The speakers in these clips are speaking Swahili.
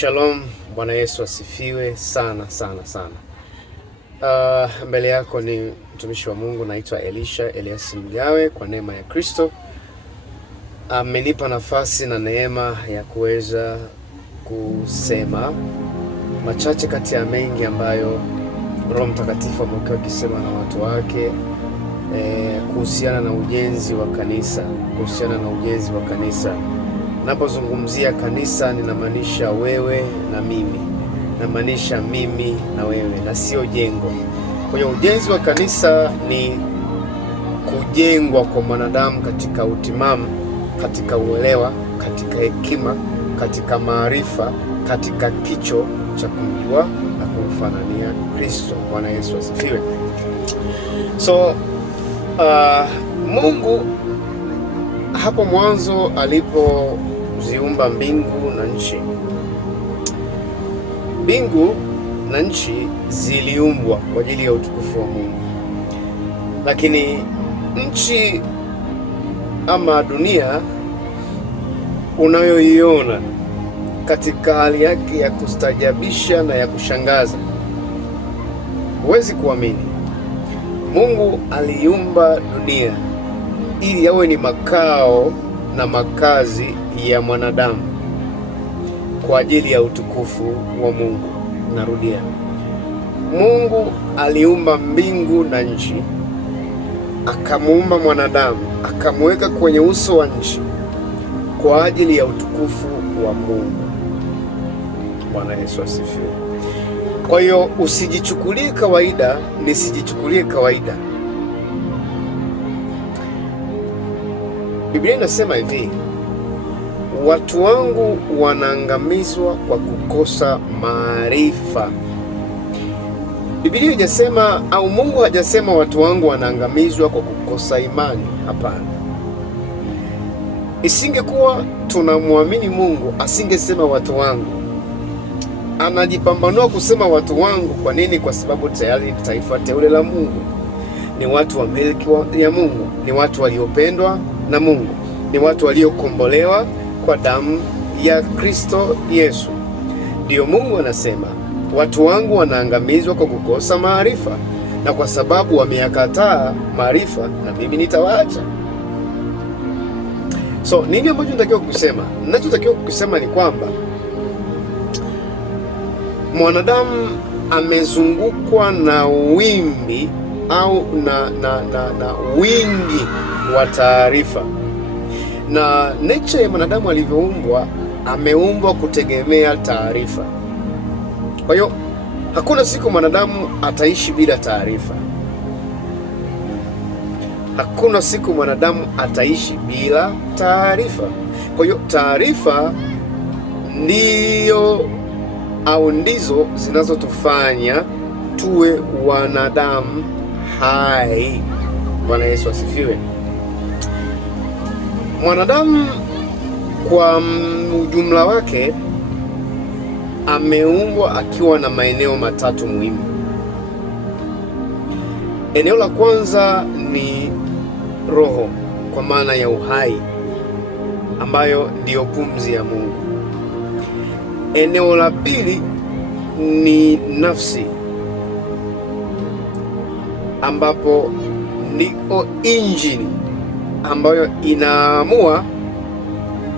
Shalom, Bwana Yesu asifiwe sana sana sana. Mbele yako ni mtumishi wa Mungu, naitwa Elisha Elias Mgawe. Kwa neema ya Kristo amenipa nafasi na neema ya kuweza kusema machache kati ya mengi ambayo Roho Mtakatifu amekuwa akisema na watu wake kuhusiana na ujenzi wa kanisa. Napozungumzia kanisa ninamaanisha wewe na mimi, namaanisha mimi na wewe, na sio jengo. Kwa hiyo ujenzi wa kanisa ni kujengwa kwa mwanadamu katika utimamu, katika uelewa, katika hekima, katika maarifa, katika kicho cha kumjua na kumfanania Kristo. Bwana Yesu asifiwe. So Mungu hapo mwanzo alipoziumba mbingu na nchi, mbingu na nchi ziliumbwa kwa ajili ya utukufu wa Mungu, lakini nchi ama dunia unayoiona katika hali yake ya kustajabisha na ya kushangaza, huwezi kuamini. Mungu aliumba dunia ili yawe ni makao na makazi ya mwanadamu kwa ajili ya utukufu wa Mungu. Narudia, Mungu aliumba mbingu na nchi, akamuumba mwanadamu, akamweka kwenye uso wa nchi kwa ajili ya utukufu wa Mungu. Bwana Yesu asifiwe. Kwa hiyo usijichukulie kawaida, nisijichukulie kawaida. Biblia inasema hivi, watu wangu wanaangamizwa kwa kukosa maarifa. Biblia hajasema, au Mungu hajasema watu wangu wanaangamizwa kwa kukosa imani. Hapana. Isingekuwa tunamwamini Mungu, asingesema watu wangu. Anajipambanua kusema watu wangu. Kwa nini? Kwa sababu tayari taifa teule la Mungu, ni watu wa milki ya Mungu, ni watu waliopendwa na Mungu, ni watu waliokombolewa kwa damu ya Kristo Yesu. Ndiyo Mungu anasema watu wangu wanaangamizwa kwa kukosa maarifa, na kwa sababu wameyakataa maarifa, na mimi nitawaacha. So nini ambacho natakiwa kusema? Ninachotakiwa kusema ni kwamba mwanadamu amezungukwa na wimbi au na wingi wa taarifa, na nature ya mwanadamu alivyoumbwa, ameumbwa kutegemea taarifa. Kwa hiyo hakuna siku mwanadamu ataishi bila taarifa. Hakuna siku mwanadamu ataishi bila taarifa. Kwa hiyo taarifa ndiyo au ndizo zinazotufanya tuwe wanadamu hai. Bwana Yesu asifiwe. Mwanadamu kwa ujumla wake ameumbwa akiwa na maeneo matatu muhimu. Eneo la kwanza ni roho, kwa maana ya uhai, ambayo ndiyo pumzi ya Mungu. Eneo la pili ni nafsi, ambapo ndio injini ambayo inaamua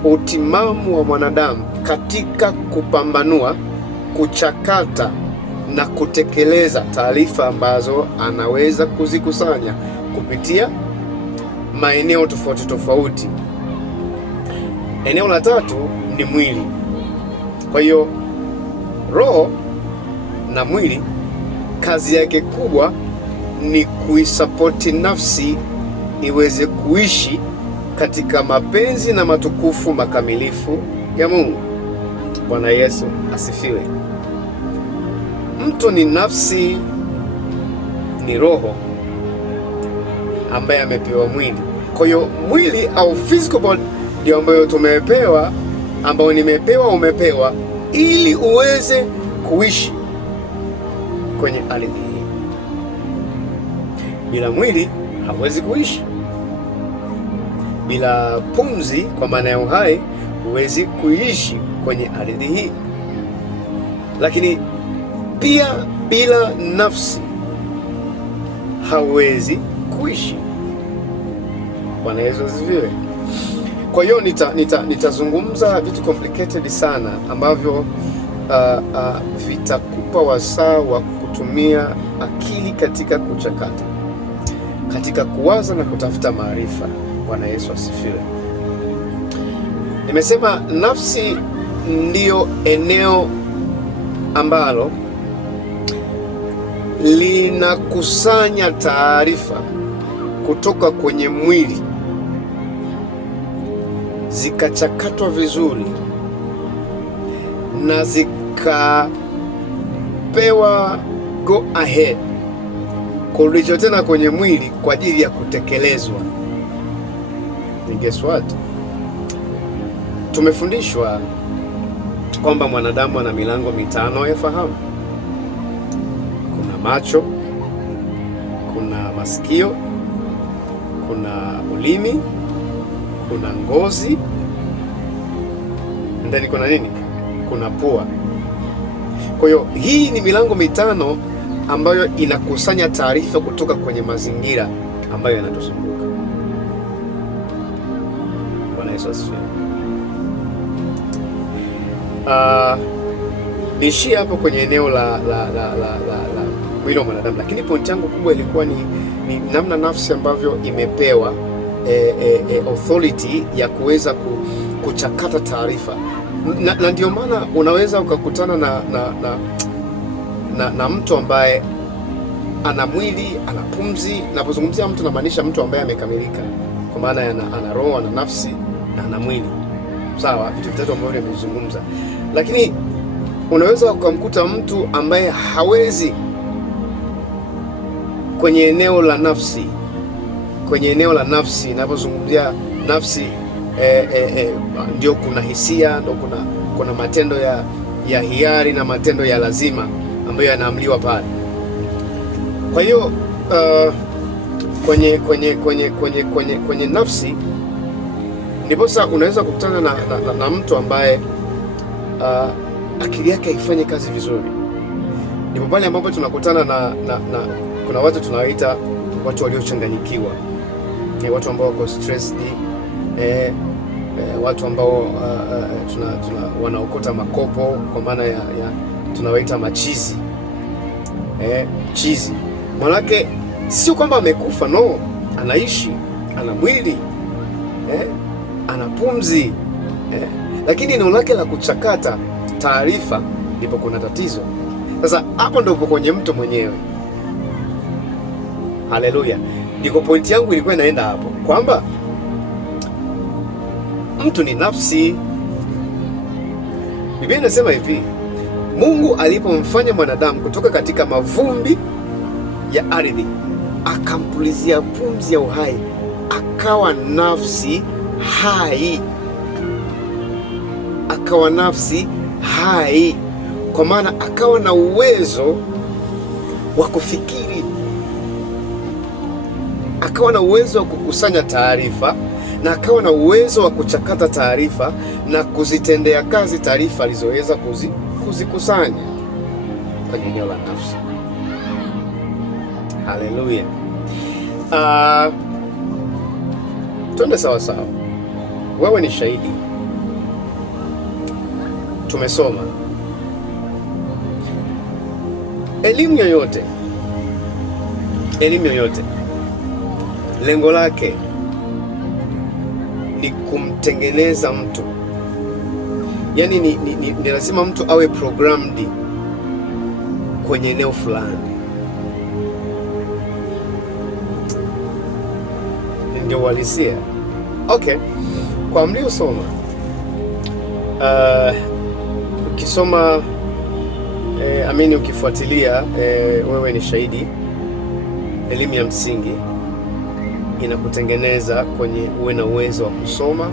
utimamu wa mwanadamu katika kupambanua, kuchakata na kutekeleza taarifa ambazo anaweza kuzikusanya kupitia maeneo tofauti tofauti. Eneo la tatu ni mwili. Kwa hiyo roho na mwili kazi yake kubwa ni kuisapoti nafsi iweze kuishi katika mapenzi na matukufu makamilifu ya Mungu. Bwana Yesu asifiwe. Mtu ni nafsi, ni roho ambaye amepewa mwili. Kwa hiyo mwili au physical body ndio ambayo tumepewa, ambayo nimepewa, umepewa, ili uweze kuishi kwenye ardhi hii. Bila mwili hauwezi kuishi. Bila pumzi, kwa maana ya uhai, huwezi kuishi kwenye ardhi hii. lakini pia bila nafsi hawezi kuishi. Bwana Yesu asifiwe. Kwa hiyo nitazungumza vitu complicated sana ambavyo vitakupa wasaa wa kutumia akili katika kuchakata, katika kuwaza na kutafuta maarifa. Bwana Yesu asifiwe. Nimesema nafsi ndiyo eneo ambalo linakusanya taarifa kutoka kwenye mwili zikachakatwa vizuri na zikapewa go ahead kurudishwa tena kwenye mwili kwa ajili ya kutekelezwa. And guess what? Tumefundishwa kwamba mwanadamu ana milango mitano ya fahamu. Kuna macho, kuna masikio, kuna ulimi, kuna ngozi, ndani kuna nini? Kuna pua. Kwa hiyo hii ni milango mitano ambayo inakusanya taarifa kutoka kwenye mazingira ambayo yanatuzunguka. Bwana Yesu asifiwe. Niishie hapo kwenye eneo la mwili wa mwanadamu, lakini pointi yangu kubwa ilikuwa ni namna nafsi ambavyo imepewa authority ya kuweza kuchakata taarifa, na ndio maana unaweza ukakutana na mtu ambaye ana mwili, ana pumzi. Napozungumzia mtu namaanisha mtu ambaye amekamilika, kwa maana ana roho, ana nafsi na ana mwili. Sawa, vitu vitatu ambavyo nimezungumza. Lakini unaweza ukamkuta mtu ambaye hawezi kwenye eneo la nafsi. Kwenye eneo la nafsi, ninapozungumzia nafsi ndio kuna hisia, ndio kuna matendo ya hiari na matendo ya lazima ambayo yanaamliwa pale. Kwa hiyo kwenye nafsi ndipo sasa unaweza kukutana na mtu ambaye akili yake haifanye kazi vizuri. Ndipo pale ambapo tunakutana na kuna watu tunawaita watu waliochanganyikiwa, watu ambao wako stressed, watu ambao wanaokota makopo, kwa maana ya tunawaita machizi. Chizi manake sio kwamba amekufa, no, anaishi, ana mwili, ana pumzi, lakini eneo lake la kuchakata taarifa ndipo kuna tatizo. Sasa hapo ndipo kwenye mtu mwenyewe. Haleluya. Ndiko pointi yangu ilikuwa inaenda hapo, kwamba mtu ni nafsi. Biblia inasema hivi, Mungu alipomfanya mwanadamu kutoka katika mavumbi ya ardhi, akampulizia pumzi ya uhai, akawa nafsi hai. Akawa nafsi hai, kwa maana akawa na uwezo wa kufikiri, akawa na uwezo wa kukusanya taarifa, na akawa na uwezo wa kuchakata taarifa na kuzitendea kazi taarifa alizoweza kuzikusanya kwenye eneo la nafsi. Haleluya. Twende sawa sawa. Wewe ni shahidi. Tumesoma elimu yoyote, lengo lake ni kumtengeneza mtu. Yaani ni lazima mtu awe programmed kwenye eneo fulani. Ndio uhalisia. Okay, kwa mliosoma, ukisoma ukifuatilia, wewe ni shahidi, elimu ya msingi inakutengeneza kwenye uwe na uwezo wa kusoma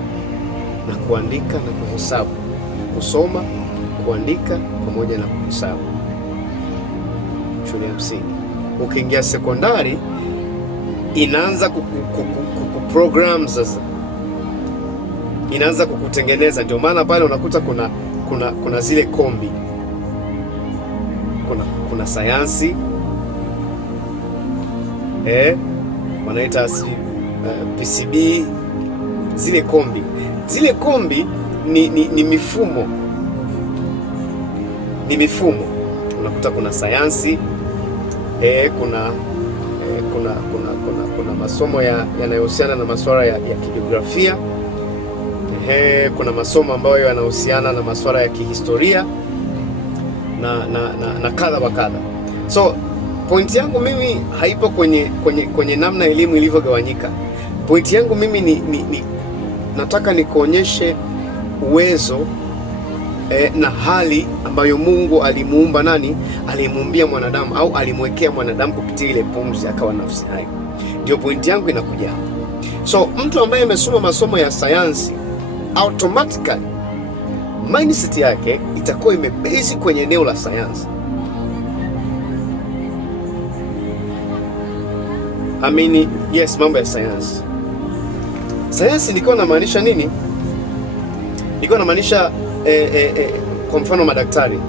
na kuandika na kuhesabu. Kusoma, kuandika pamoja na kuhesabu. Shule ya msingi. Ukiingia sekondari, inaanza kuprogram sasa. Inaanza kukutengeneza. Ndio maana pale unakuta kuna zile kombi. kuna sayansi wanaita PCB, zile kombi ni mifumo, unakuta kuna sayansi kuna masomo yanayohusiana na masuala ya kijiografia, kuna masomo ambayo yanahusiana na masuala ya kihistoria na kadha wa kadha. So pointi yangu mimi haipo kwenye namna elimu ilivyogawanyika. Pointi yangu mimi ni nataka nikuonyeshe uwezo na hali ambayo Mungu alimuumba nani, alimuumbia mwanadamu au alimwekea mwanadamu kupitia ile pumzi akawa nafsi hai. Ndio pointi yangu inakuja hapa. So mtu ambaye amesoma masomo ya sayansi, automatically mindset yake itakuwa imebase kwenye eneo la sayansi. Yes, mambo ya sayansi. Sayansi nilikuwa namaanisha nini? Nilikuwa namaanisha kwa mfano madaktari.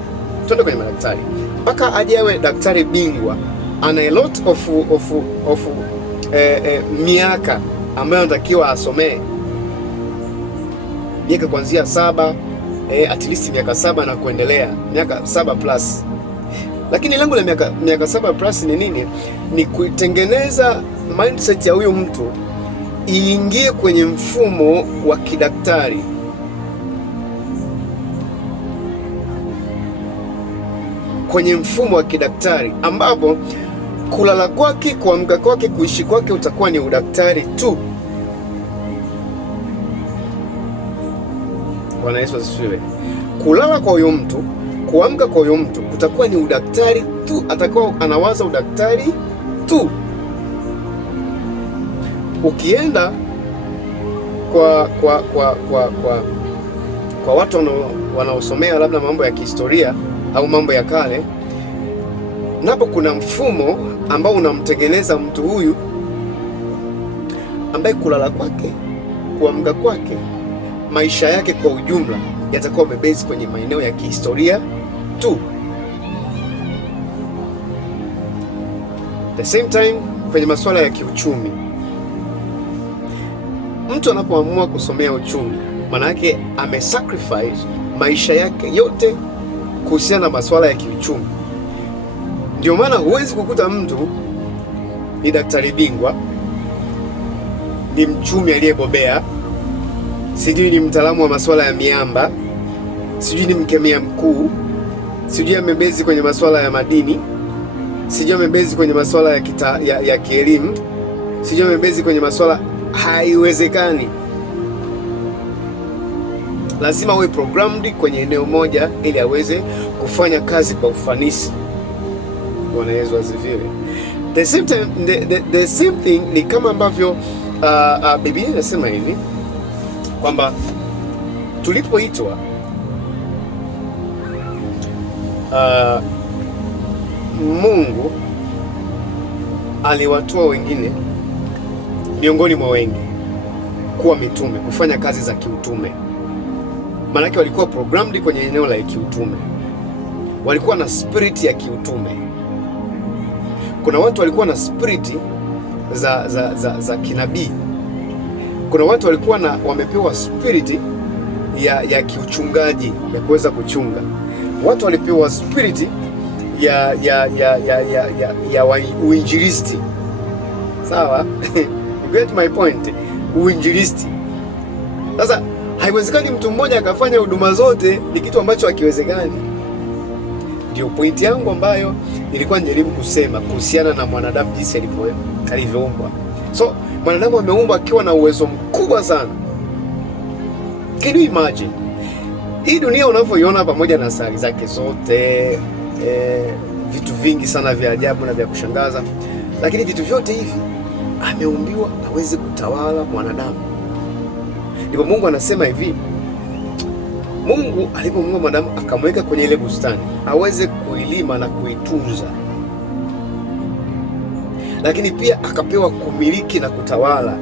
Twende kwenye madaktari. Mpaka aje awe daktari bingwa, ana a lot of miaka ambayo anatakiwa asomee. Miaka kuanzia 7, at least miaka 7 na kuendelea, miaka 7 plus. Lakini lengo la miaka 7 plus ni nini? Ni kuitengeneza mindset ya huyu mtu iingie kwenye mfumo wa kidaktari. Kwenye mfumo wa kidaktari ambapo kulala kwake, kuamka kwake, kuishi kwake utakuwa ni udaktari tu. Bwana Yesu asifiwe. Kulala kwa huyo mtu, kuamka kwa huyo mtu kutakuwa ni udaktari tu, atakuwa anawaza udaktari tu. Ukienda kwa watu wanaosomea labda mambo ya kihistoria au mambo ya kale, napo kuna mfumo ambao unamtengeneza mtu huyu ambaye kulala kwake, kuamka kwake, maisha yake kwa ujumla yatakuwa yamebase kwenye maeneo ya kihistoria tu. The same time kwenye masuala ya kiuchumi, mtu anapoamua kusomea uchumi, maana yake amesacrifice maisha yake yote kuhusiana na masuala ya kiuchumi. Ndio maana huwezi kukuta mtu ni daktari bingwa, ni mchumi aliyebobea, sijui ni mtaalamu wa masuala ya miamba, sijui ni mkemia mkuu, sijui amebezi kwenye masuala ya madini, sijui amebezi kwenye masuala ya kielimu, sijui amebezi kwenye masuala. Haiwezekani. Lazima uwe programmed kwenye eneo moja ili aweze kufanya kazi kwa ufanisi. Bwana Yesu asifiwe. The same thing ni kama ambavyo Biblia inasema hivi kwamba tulipoitwa Mungu aliwatoa wengine miongoni mwa wengi kuwa mitume, kufanya kazi za kiutume. Maanake walikuwa programmed kwenye eneo la kiutume, walikuwa na spirit ya kiutume. Kuna watu walikuwa na spirit za kinabii. Kuna watu walikuwa wamepewa spirit ya kiuchungaji, ya kuweza kuchunga. Watu walipewa spirit ya uinjilisti. Sawa? You get my point? Uinjilisti. Sasa haiwezekani mtu mmoja akafanya huduma zote, ni kitu ambacho hakiwezekani. Ndio pointi yangu ambayo nilikuwa najaribu kusema kuhusiana na mwanadamu jinsi alivyoumbwa. So mwanadamu ameumbwa akiwa na uwezo mkubwa sana. Can you imagine? Hii dunia unavyoiona pamoja na sari zake zote, vitu vingi sana vya ajabu na vya kushangaza, lakini vitu vyote hivi ameumbiwa aweze kutawala mwanadamu. Ndipo Mungu anasema hivi, Mungu alipomuumba mwanadamu akamweka kwenye ile bustani aweze kuilima na kuitunza, lakini pia akapewa kumiliki na kutawala